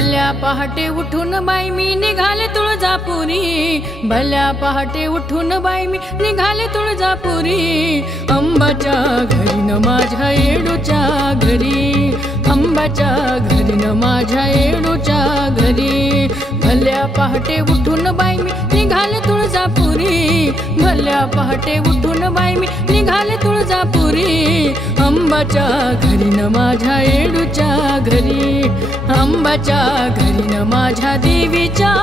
भल्या पहाटे उठून बाई मी निघाले तुळजापुरी, भल्या पहाटे उठून बाई मी निघाले तुळजापुरी। अंबाच्या घरी न माझ्या येडूच्या घरी, अंबाच्या घरी न माझ्या येडूच्या घरी। भल्या पहाटे उठून बाई मी निघाले तुळजापुरी, भल्या पहाटे उठून बाई मी निघाले तुळजापुरी। अंबाच्या घरी न माझ्या येडूच्या घरी, अंबाच्या घरी न माझ्या देवीच्या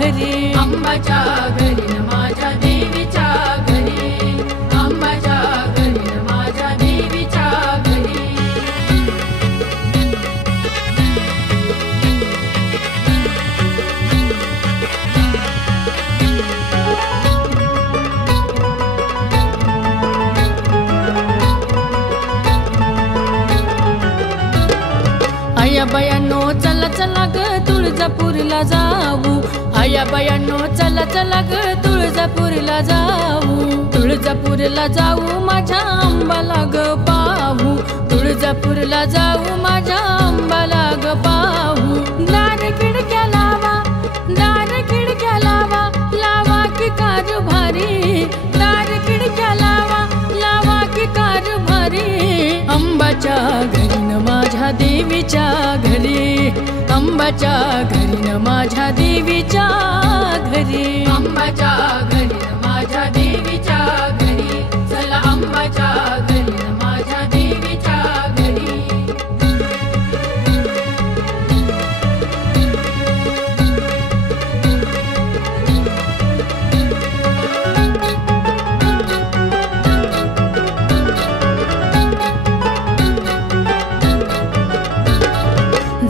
घरी, अंबाच्या घरी न माझ्या देवीच्या घरी, अंबाच्या घरी न माझ्या देवीच्या घरी। आया बायांनो चला चला ग तुळजापूरला जाऊ, आया बायांनो चला चला ग तुळजापूरला जाऊ। तुळजापूरला जाऊ माझ्या अंबाला ग पाहू, तुळजापूरला जाऊ माझ्या अंबाला ग पाहू। दार खिडक्या लावा, दार खिडक्या लावा, लावा की कारभारी, दार खिडक्या लावा, लावा की कारभारी। अंबाच्या घरी न माझ्या देवीच्या घरी, अंबाच्या घरी न माझ्या देवीच्या घरी, अंबाच्या घरी न माझ्या देवीच्या घरी। चला अंबाच्या घरी न माझ्या देवीच्या घरी।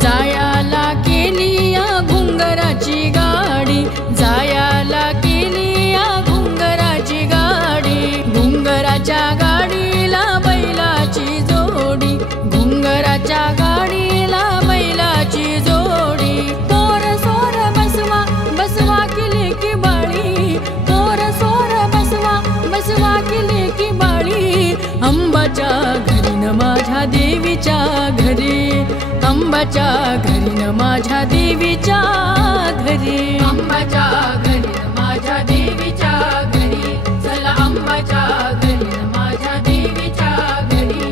जायाला केली या घुंगराची गाडी, जायाला केली या घुंगराची गाडी। घुंगराच्या गाडीला बैलाची जोडी, घुंगराच्या गाडीला बैलाची जोडी। पोर सोर बसवा, बसवा केली की बाळी, पोर सोर बसवा, बसवा केली की बाळी। अंबाच्या घरी न माझ्या देवीच्या घरी, अंबाच्या घरी न माझ्या देवीच्या घरी, अंबाच्या घरी न माझ्या देवीच्या घरी। चला अंबाच्या घरी न माझ्या देवीच्या घरी।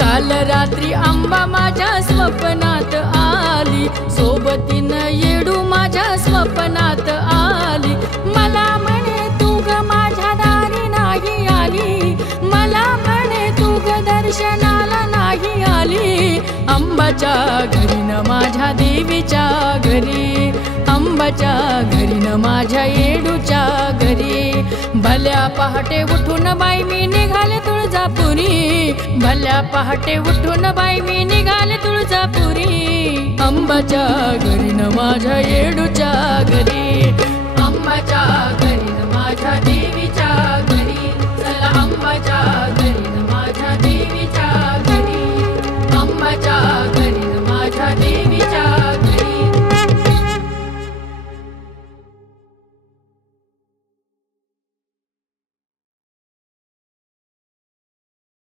काल रात्री अंबा माझ्या स्वप्नात आली, सोबतीनं येडू माझ्या स्वप्नात आली। मला म्हणे तू ग माझ्या दारी नाही आली, मला म्हणे तू ग दर्शनाला नाही आली। अंबाच्या घरी न माझ्या देवीच्या घरी, अंबाच्या घरी न माझ्या येडूच्या घरी। भल्या पहाटे उठून बाई मी निघाले तुळजापुरी, भल्या पहाटे उठून बाई मी निघाले तुळजापुरी। अंबाच्या घरी न माझ्या येडूच्या घरी।